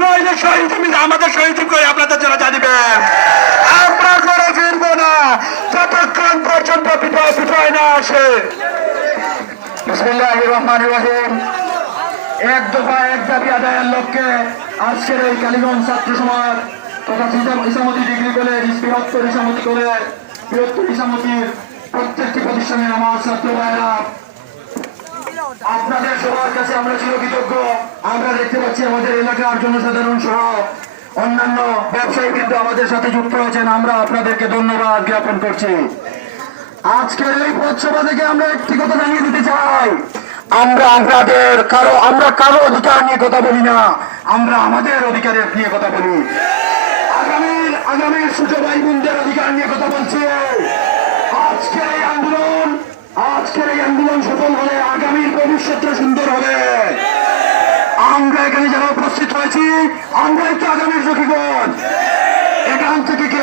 নইলে শহীদ আমাদের শহীদ করে আপনাদের জন্য জানিবেন আমরা করে ফিরবো না। যতক্ষণ পর্যন্ত বিজয় বিজয় না আসে। বিসমুল্লাহ রহমান রহিম। এক দফা এক দাবি আদায়ের লক্ষ্যে আজকের এই কালীগঞ্জ ছাত্র সমাজ তথা ইসা- ইসামতি ডিগ্রি কলেজ বৃহত্তর ইসামতি কলেজ বৃহত্তর ইসামতির প্রত্যেকটি প্রতিষ্ঠানে আমার ছাত্র ভাইরা, আপনাদের সবার কাছে আমরা চিরকৃতজ্ঞ। আমরা দেখতে পাচ্ছি আমাদের এলাকার জনসাধারণ সহ অন্যান্য ব্যবসায়ী কিন্তু আমাদের সাথে যুক্ত হয়েছেন আমরা আপনাদেরকে ধন্যবাদ জ্ঞাপন করছি। আজকের এই পথসভা থেকে আমরা একটি কথা জানিয়ে দিতে চাই। আমরা আপনাদের কারও, আমরা কারও অধিকার নিয়ে কথা বলি না। আমরা আমাদের অধিকারের নিয়ে কথা বলি। আগামীর আগামীর ছোট ভাই বোনদের অধিকার নিয়ে কথা বলছে। আজকের এই আন্দোলন, আজকের এই আন্দোলন সফল হলে আগামীর ভবিষ্যৎটা সুন্দর আমরা এখানে যারা উপস্থিত হয়েছি আমরা তো আগামীর সখীগণ এখান থেকে কে